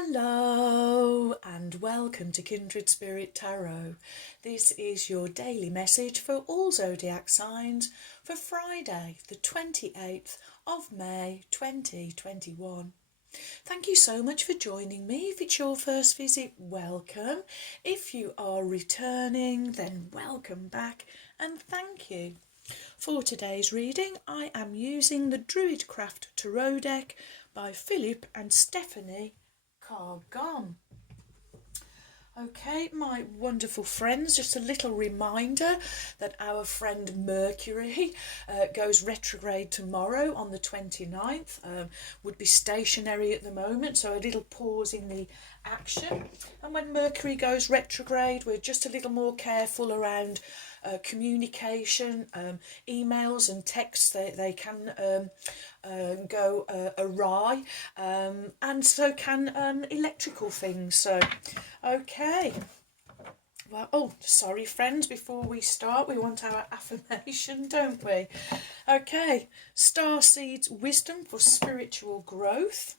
Hello and welcome to Kindred Spirit Tarot. This is your daily message for all zodiac signs for Friday the 28th of May 2021. Thank you so much for joining me. If it's your first visit, welcome. If you are returning, then welcome back and thank you. For today's reading, I am using the Druidcraft Tarot deck by Philip and Stephanie Cargon. Okay, my wonderful friends, just a little reminder that our friend Mercury goes retrograde tomorrow on the 29th, would be stationary at the moment, so a little pause in the action. And when Mercury goes retrograde, we're just a little more careful around communication, emails and texts. They can go awry, and so can electrical things. So okay, well, oh sorry friends, before we start we want our affirmation, don't we? Okay, starseeds wisdom for spiritual growth.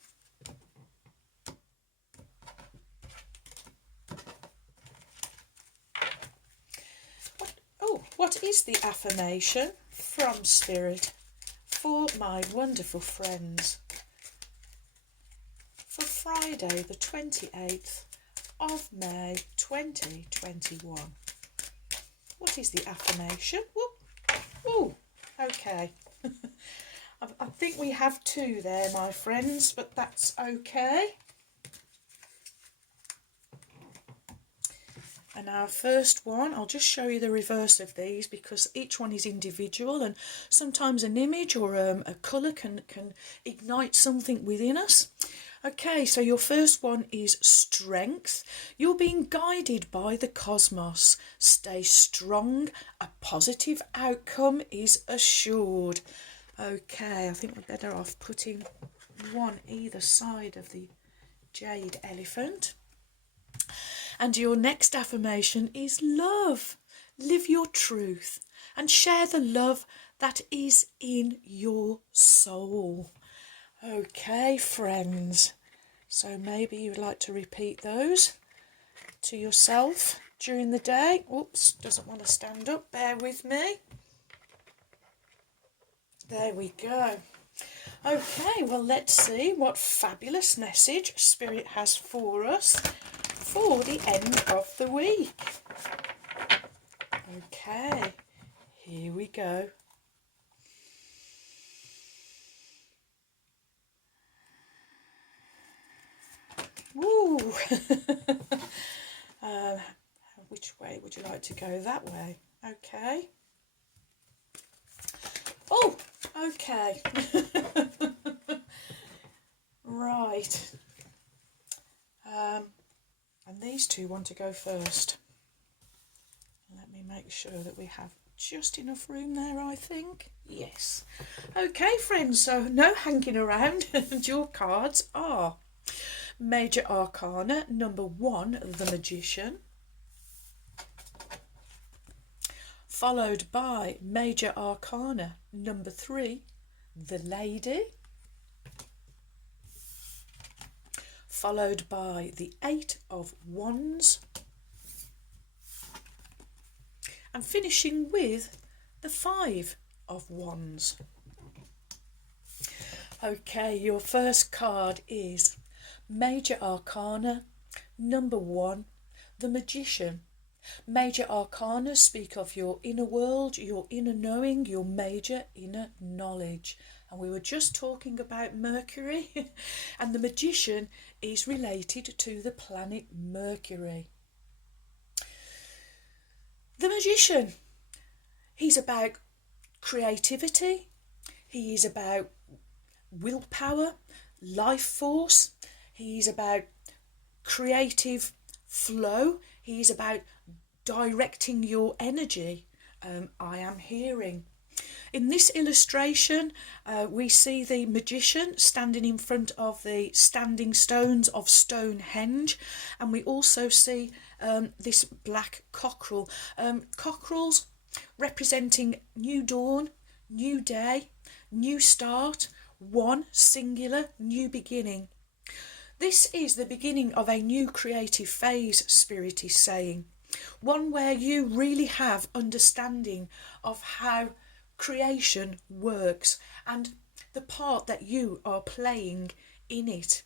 What is the affirmation from Spirit for my wonderful friends for Friday the 28th of May 2021? What is the affirmation? Whoop. Oh, okay. I think we have two there, my friends, but that's okay. And our first one, I'll just show you the reverse of these because each one is individual, and sometimes an image or a colour can ignite something within us. Okay, so your first one is strength. You're being guided by the cosmos. Stay strong. A positive outcome is assured. Okay, I think we're better off putting one either side of the jade elephant. And your next affirmation is love. Live your truth and share the love that is in your soul. Okay, friends. So maybe you'd like to repeat those to yourself during the day. Oops, doesn't want to stand up. Bear with me. There we go. Okay, well, let's see what fabulous message Spirit has for us for the end of the week. Okay, here we go. Woo! Which way would you like to go? That way. Okay. Oh, okay. Right. And these two want to go first. Let me make sure that we have just enough room there, I think. Yes. Okay, friends, so no hanging around. And your cards are Major Arcana, number 1, the Magician. Followed by Major Arcana, number 3, the Lady. Followed by the 8 of Wands, and finishing with the 5 of Wands. Okay, your first card is Major Arcana, number 1, the Magician. Major Arcana speak of your inner world, your inner knowing, your major inner knowledge. And we were just talking about Mercury, and the Magician is related to the planet Mercury. The Magician, he's about creativity, he is about willpower, life force, he's about creative flow, he's about directing your energy. I am hearing. In this illustration, we see the Magician standing in front of the standing stones of Stonehenge, and we also see this black cockerel. Cockerels representing new dawn, new day, new start, one singular new beginning. This is the beginning of a new creative phase, Spirit is saying. One where you really have understanding of how creation works and the part that you are playing in it.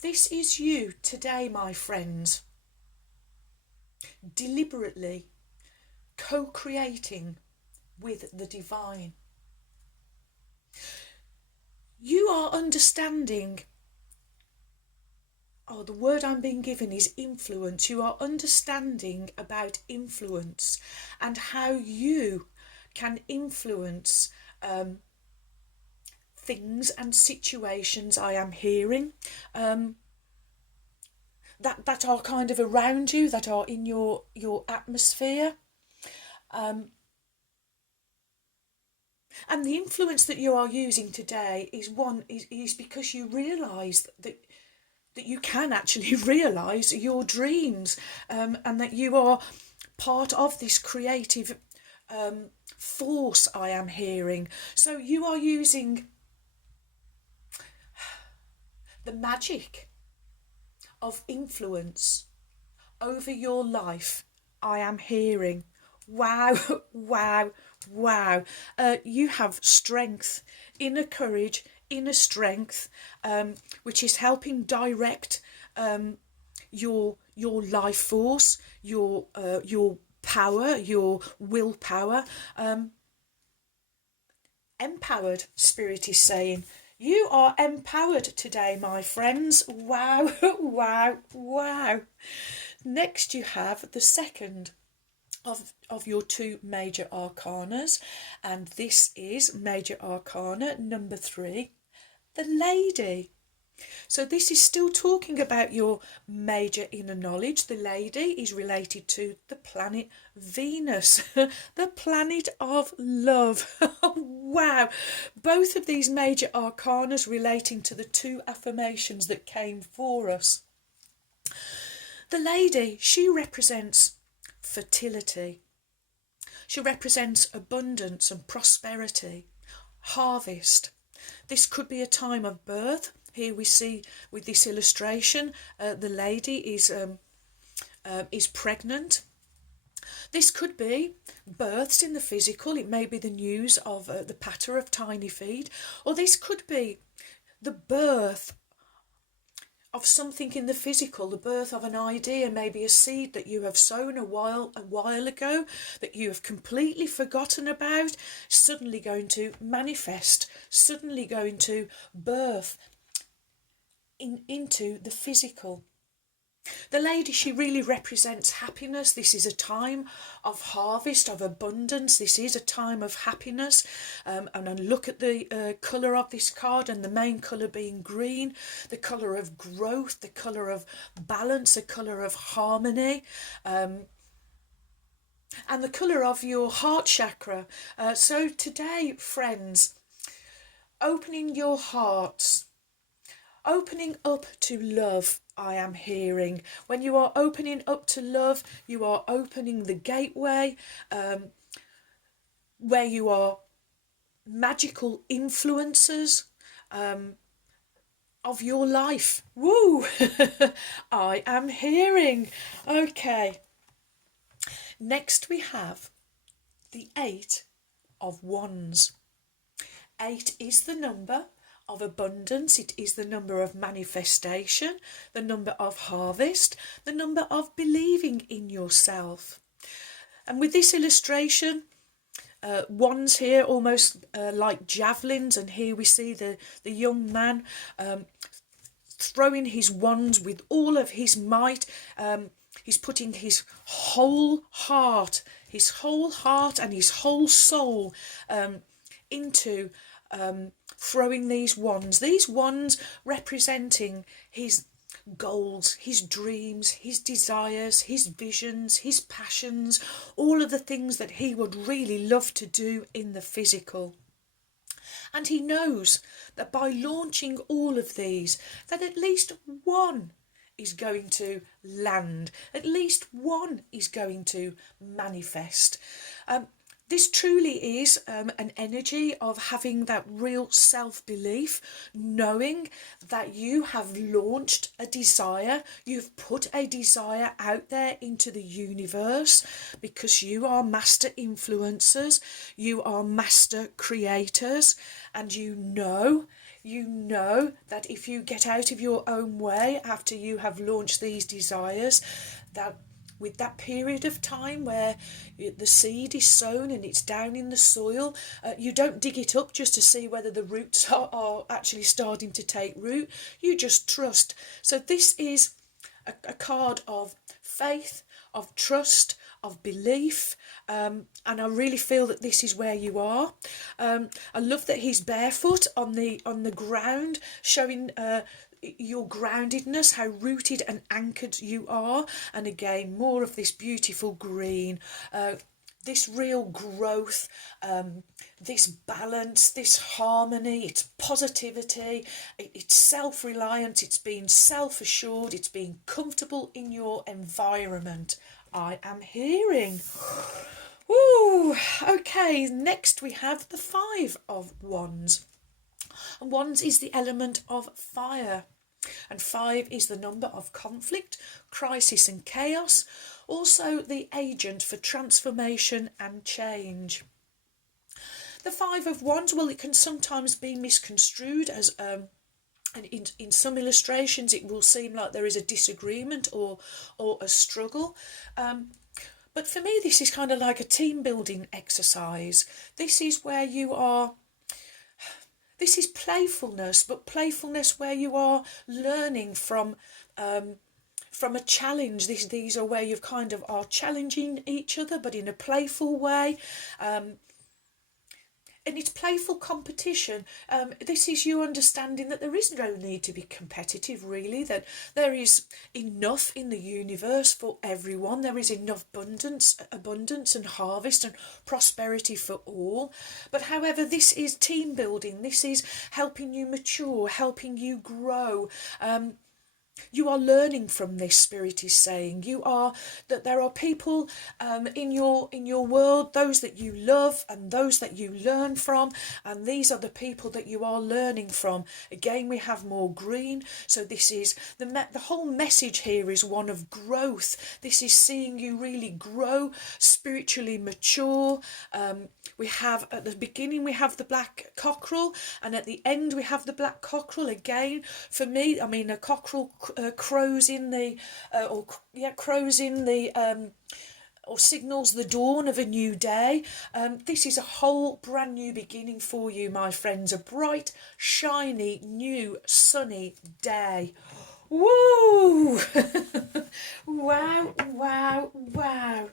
This is you today, my friends, deliberately co-creating with the divine. You are understanding, the word I'm being given is influence. You are understanding about influence and how you can influence things and situations, I am hearing, that are kind of around you, that are in your atmosphere. And the influence that you are using today is because you realise that you can actually realise your dreams, and that you are part of this creative force, I am hearing. So you are using the magic of influence over your life, I am hearing. Wow, wow, wow. You have strength, inner courage, inner strength, which is helping direct your life force, your power, your willpower. Empowered, Spirit is saying. You are empowered today, my friends. Wow, wow, wow. Next you have the second of your two major arcanas, and this is major arcana number 3, the Lady. So this is still talking about your major inner knowledge. The Lady is related to the planet Venus, the planet of love. Wow, both of these major arcanas relating to the two affirmations that came for us. The Lady, she represents fertility. She represents abundance and prosperity, harvest. This could be a time of birth. Here we see with this illustration, the lady is pregnant. This could be births in the physical. It may be the news of the patter of tiny feet, or this could be the birth of something in the physical, the birth of an idea, maybe a seed that you have sown a while ago that you have completely forgotten about, suddenly going to manifest, suddenly going to birth into the physical. The Lady, she really represents happiness. This is a time of harvest, of abundance. This is a time of happiness. And I look at the colour of this card, and the main colour being green, the colour of growth, the colour of balance, the colour of harmony. And the colour of your heart chakra. So today, friends, opening your hearts, opening up to love, I am hearing. When you are opening up to love, you are opening the gateway where you are magical influencers of your life. Woo! I am hearing. Okay. Next we have the 8 of Wands. 8 is the number of abundance, it is the number of manifestation, the number of harvest, the number of believing in yourself. And with this illustration, wands here almost like javelins, and here we see the young man throwing his wands with all of his might. He's putting his whole heart and his whole soul into throwing these wands representing his goals, his dreams, his desires, his visions, his passions, all of the things that he would really love to do in the physical. And he knows that by launching all of these, that at least one is going to land, at least one is going to manifest. This truly is an energy of having that real self-belief, knowing that you have launched a desire, you've put a desire out there into the universe, because you are master influencers, you are master creators, and you know that if you get out of your own way after you have launched these desires, that with that period of time where the seed is sown and it's down in the soil, you don't dig it up just to see whether the roots are actually starting to take root. You just trust. So this is a card of faith, of trust, of belief, and I really feel that this is where you are. I love that he's barefoot on the ground, showing your groundedness, how rooted and anchored you are. And again, more of this beautiful green, this real growth, this balance, this harmony, it's positivity, it's self-reliant, it's being self-assured, it's being comfortable in your environment. I am hearing. Ooh, okay, next we have the Five of Wands. And Wands is the element of fire. And 5 is the number of conflict, crisis and chaos. Also the agent for transformation and change. The 5 of Wands, well, it can sometimes be misconstrued as and in some illustrations it will seem like there is a disagreement or a struggle. But for me, this is kind of like a team building exercise. This is where you are. This is playfulness, but playfulness where you are learning from a challenge. These are where you kind of are challenging each other, but in a playful way. And it's playful competition. This is you understanding that there is no need to be competitive, really, that there is enough in the universe for everyone. There is enough abundance and harvest and prosperity for all. But however, this is team building. This is helping you mature, helping you grow. You are learning from this, Spirit is saying. That there are people in your world, those that you love and those that you learn from, and these are the people that you are learning from. Again, we have more green, so this is the whole message here is one of growth. This is seeing you really grow, spiritually mature. We have at the beginning we have the black cockerel, and at the end we have the black cockerel again. For me, I mean, a cockerel crows in the or signals the dawn of a new day. This is a whole brand new beginning for you, my friends. A bright, shiny, new, sunny day. Woo! Wow, wow, wow.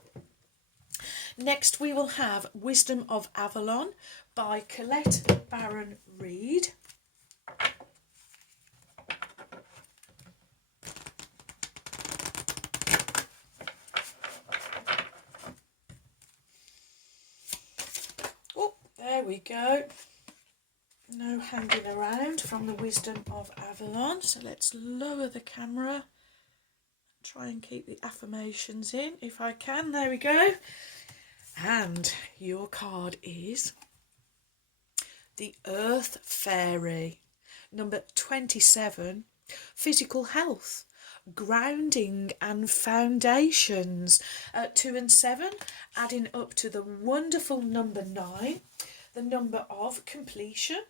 Next we will have Wisdom of Avalon by Colette Baron Reid. There we go. No hanging around from the Wisdom of Avalon. So let's lower the camera. Try and keep the affirmations in if I can. There we go. And your card is the Earth Fairy. Number 27. Physical health, grounding and foundations. 2 and 7, adding up to the wonderful number 9, the number of completion,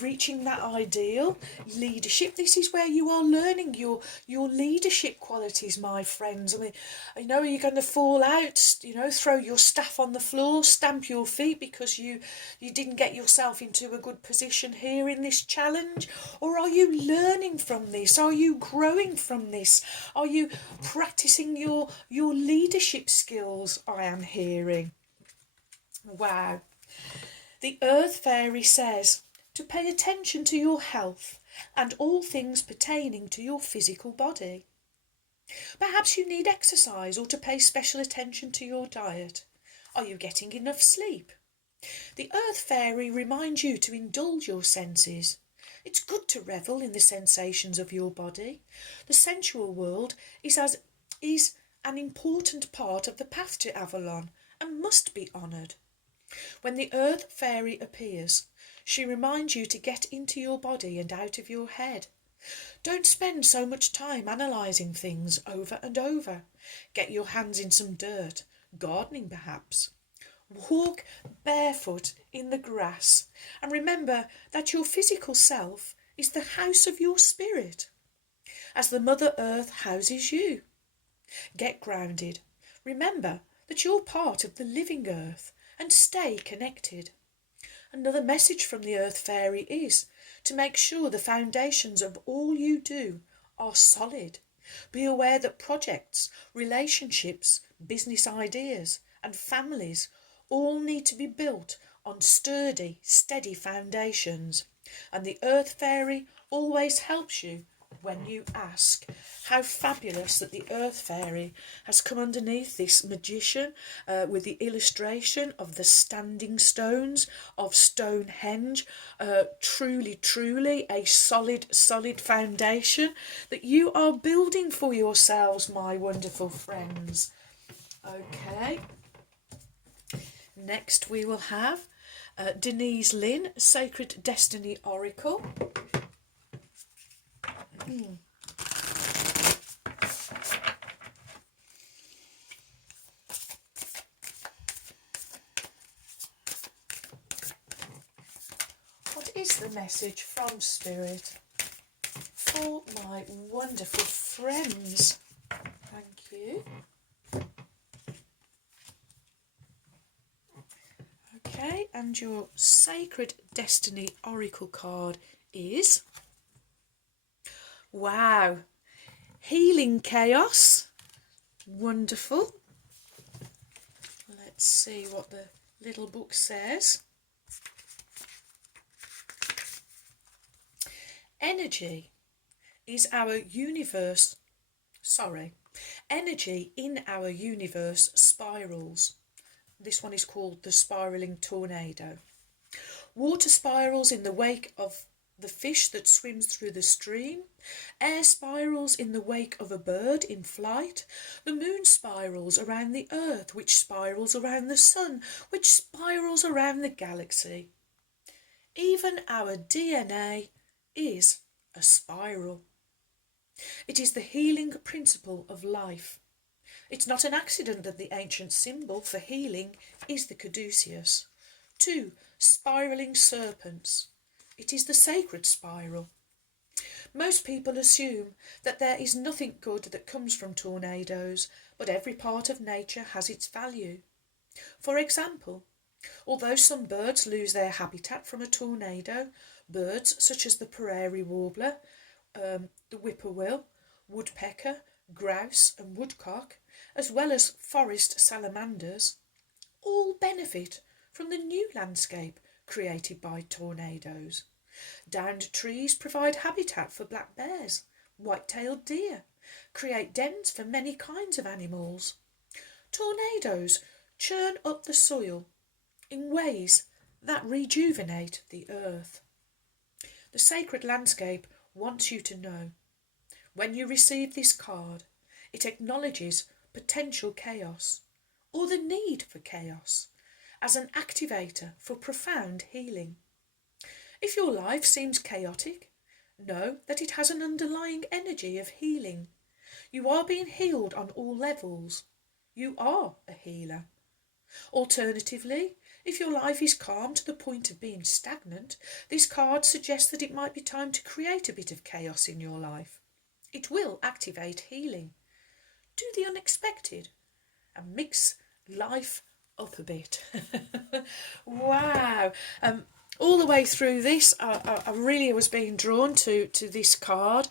reaching that ideal, leadership. This is where you are learning your leadership qualities, my friends. I mean, are you going to fall out, throw your staff on the floor, stamp your feet because you didn't get yourself into a good position here in this challenge? Or are you learning from this? Are you growing from this? Are you practicing your leadership skills? I am hearing. Wow. The Earth Fairy says to pay attention to your health and all things pertaining to your physical body. Perhaps you need exercise or to pay special attention to your diet. Are you getting enough sleep? The Earth Fairy reminds you to indulge your senses. It's good to revel in the sensations of your body. The sensual world is an important part of the path to Avalon and must be honoured. When the Earth Fairy appears, she reminds you to get into your body and out of your head. Don't spend so much time analysing things over and over. Get your hands in some dirt, gardening perhaps. Walk barefoot in the grass and remember that your physical self is the house of your spirit, as the Mother Earth houses you. Get grounded. Remember that you're part of the living earth and stay connected. Another message from the Earth Fairy is to make sure the foundations of all you do are solid. Be aware that projects, relationships, business ideas and families all need to be built on sturdy, steady foundations. And the Earth Fairy always helps you when you ask. How fabulous that the Earth Fairy has come underneath this magician with the illustration of the standing stones of Stonehenge. Truly a solid foundation that you are building for yourselves, my wonderful friends. Okay. Next we will have Denise Lynn, Sacred Destiny Oracle. What is the message from Spirit for my wonderful friends? Thank you. Okay, and your Sacred Destiny Oracle card is, wow, Healing Chaos. Wonderful. Let's see what the little book says. Energy is our universe. Energy in our universe spirals. This one is called the spiraling tornado. Water spirals in the wake of the fish that swims through the stream. Air spirals in the wake of a bird in flight. The moon spirals around the earth, which spirals around the sun, which spirals around the galaxy. Even our DNA is a spiral. It is the healing principle of life. It's not an accident that the ancient symbol for healing is the caduceus. 2 spiraling serpents. It is the sacred spiral. Most people assume that there is nothing good that comes from tornadoes, but every part of nature has its value. For example, although some birds lose their habitat from a tornado, birds such as the prairie warbler, the whippoorwill, woodpecker, grouse and woodcock, as well as forest salamanders, all benefit from the new landscape created by tornadoes. Downed trees provide habitat for black bears, white-tailed deer, create dens for many kinds of animals. Tornadoes churn up the soil in ways that rejuvenate the earth. The sacred landscape wants you to know. When you receive this card, it acknowledges potential chaos, or the need for chaos, as an activator for profound healing. If your life seems chaotic, know that it has an underlying energy of healing. You are being healed on all levels. You are a healer. Alternatively, if your life is calm to the point of being stagnant, this card suggests that it might be time to create a bit of chaos in your life. It will activate healing. Do the unexpected and mix life up a bit. Wow. All the way through this, I really was being drawn to this card.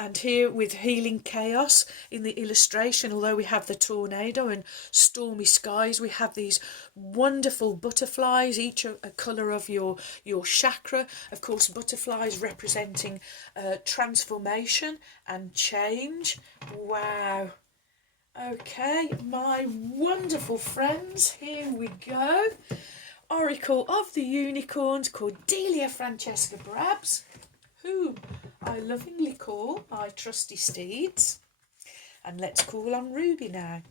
And here with Healing Chaos in the illustration, although we have the tornado and stormy skies, we have these wonderful butterflies, each a colour of your chakra. Of course, butterflies representing transformation and change. Wow. Okay, my wonderful friends, here we go. Oracle of the Unicorns, Cordelia Francesca Brabs, whom I lovingly call my trusty steeds. And let's call on Ruby now.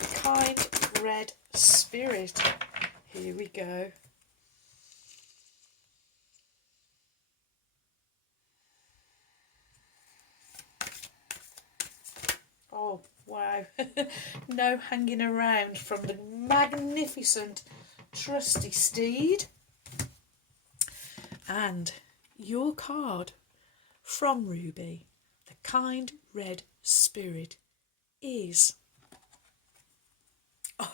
the kind red spirit. Here we go. Oh, wow. No hanging around from the magnificent trusty steed. And your card from Ruby, the kind red spirit, is...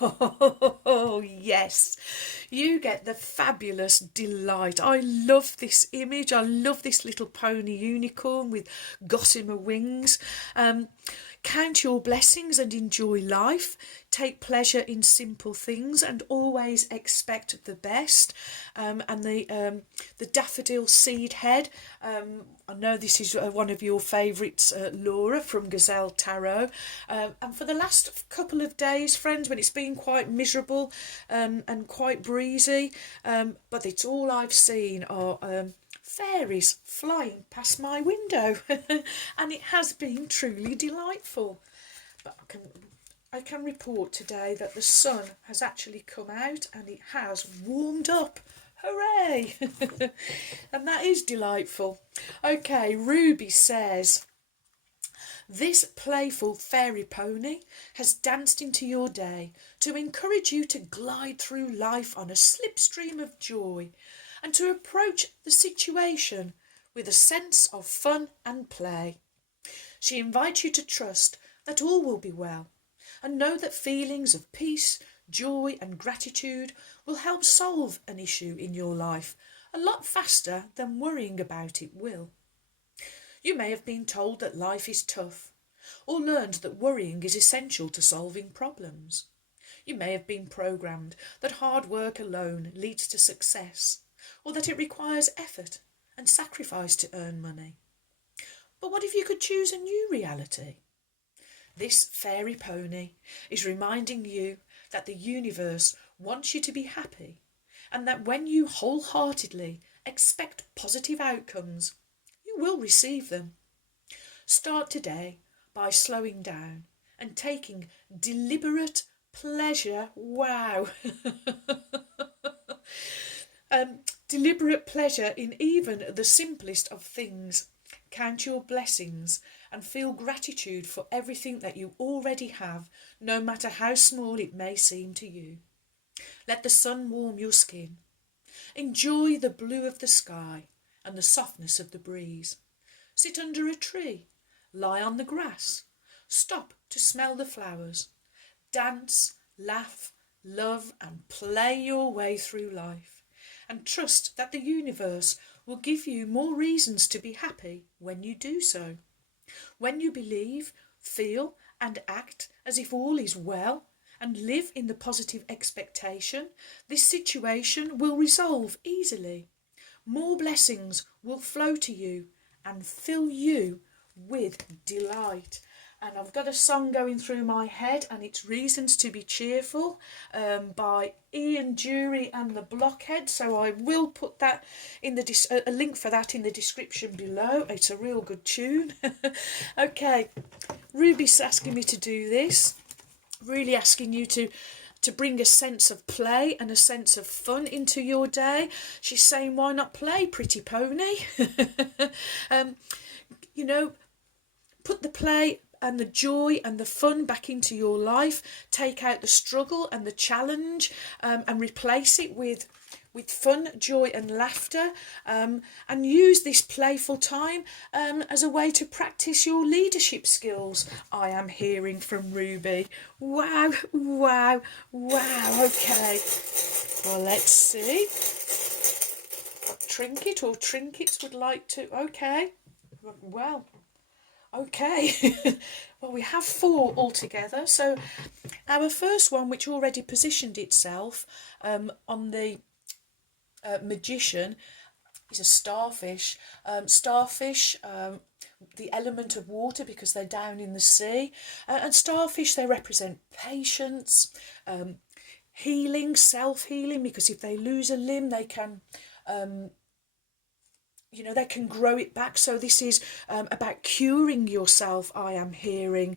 Oh, yes, you get the fabulous delight. I love this image. I love this little pony unicorn with gossamer wings. Count your blessings and enjoy life. Take pleasure in simple things and always expect the best. And the daffodil seed head. I know this is one of your favourites, Laura, from Gazelle Tarot. And for the last couple of days, friends, when it's been quite miserable and quite breezy, but it's all I've seen are fairies flying past my window. And it has been truly delightful. But I can report today that the sun has actually come out and it has warmed up. Hooray! And that is delightful. Okay, Ruby says, this playful fairy pony has danced into your day to encourage you to glide through life on a slipstream of joy and to approach the situation with a sense of fun and play. She invites you to trust that all will be well and know that feelings of peace, joy and gratitude will help solve an issue in your life a lot faster than worrying about it will. You may have been told that life is tough, or learned that worrying is essential to solving problems. You may have been programmed that hard work alone leads to success, or that it requires effort and sacrifice to earn money. But what if you could choose a new reality? This fairy pony is reminding you that the universe wants you to be happy, and that when you wholeheartedly expect positive outcomes, you will receive them. Start today by slowing down and taking deliberate pleasure. Wow. Deliberate pleasure in even the simplest of things. Count your blessings and feel gratitude for everything that you already have, no matter how small it may seem to you. Let the sun warm your skin. Enjoy the blue of the sky and the softness of the breeze. Sit under a tree. Lie on the grass. Stop to smell the flowers. Dance, laugh, love and play your way through life. And trust that the universe will give you more reasons to be happy when you do so. When you believe, feel and act as if all is well and live in the positive expectation, this situation will resolve easily. More blessings will flow to you and fill you with delight. And I've got a song going through my head, and it's Reasons to be Cheerful by Dury and The Blockheads. So I will put that in the a link for that in the description below. It's a real good tune. Okay, Ruby's asking me to do this, really asking you to bring a sense of play and a sense of fun into your day. She's saying, why not play, pretty pony? You know, put the play and the joy and the fun back into your life. Take out the struggle and the challenge and replace it with fun, joy and laughter, and use this playful time as a way to practice your leadership skills. I am hearing from Ruby. Wow, wow, wow. Okay, well, let's see. Trinket or trinkets would like to... Okay, well... Okay, well, we have 4 altogether. So our first one, which already positioned itself on the magician, is a starfish. Starfish, the element of water because they're down in the sea. And starfish, they represent patience, healing, self-healing, because if they lose a limb, they can... they can grow it back. So this is about curing yourself, I am hearing.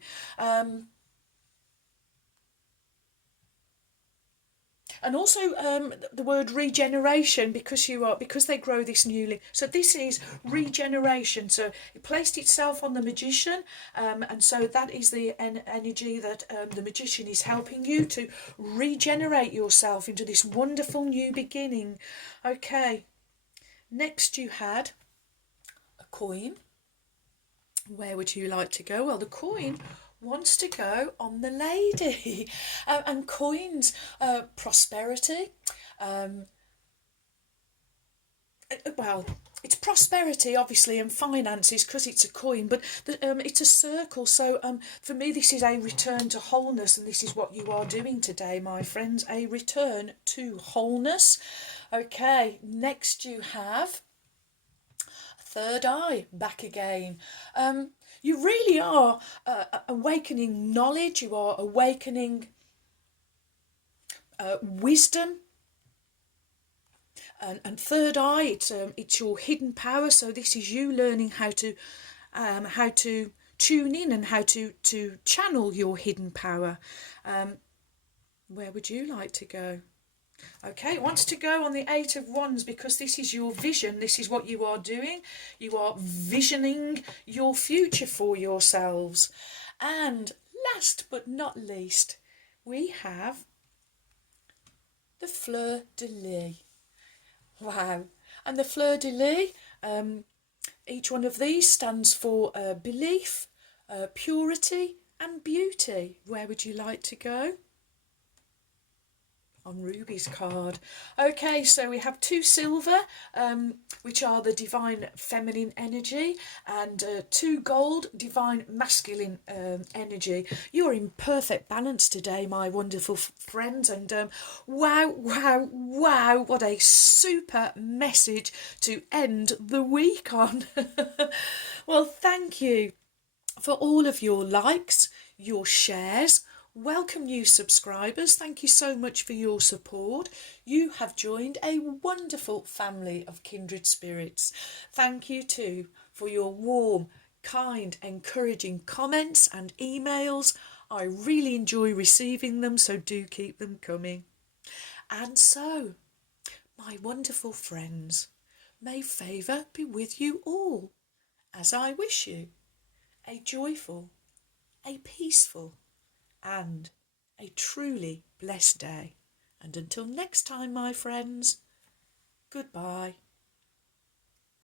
And also the word regeneration, because they grow this newly. So this is regeneration. So it placed itself on the magician, and so that is the energy that the magician is helping you to regenerate yourself into this wonderful new beginning. Okay, next you had a coin. Where would you like to go? Well, the coin wants to go on the lady. And coins, prosperity. Well, it's prosperity, obviously, and finances because it's a coin, but it's a circle. So for me, this is a return to wholeness, and this is what you are doing today, my friends, a return to wholeness. Okay, next you have third eye back again. You really are awakening knowledge. You are awakening wisdom. And third eye, it's your hidden power. So this is you learning how to tune in and how to channel your hidden power. Where would you like to go? Okay, it wants to go on the Eight of Wands because this is your vision. This is what you are doing. You are visioning your future for yourselves. And last but not least, we have the fleur de lis. Wow. And the fleur de lis, each one of these stands for belief, purity and beauty. Where would you like to go? On Ruby's card. Okay, so we have 2 silver, which are the divine feminine energy, and 2 gold, divine masculine energy. You're in perfect balance today, my wonderful friends, and wow, wow, wow, what a super message to end the week on. Well, thank you for all of your likes, your shares. Welcome new subscribers. Thank you so much for your support. You have joined a wonderful family of kindred spirits. Thank you too for your warm, kind, encouraging comments and emails. I really enjoy receiving them, so do keep them coming. And so, my wonderful friends, may favour be with you all, as I wish you a joyful, a peaceful, and a truly blessed day. And until next time, my friends, goodbye.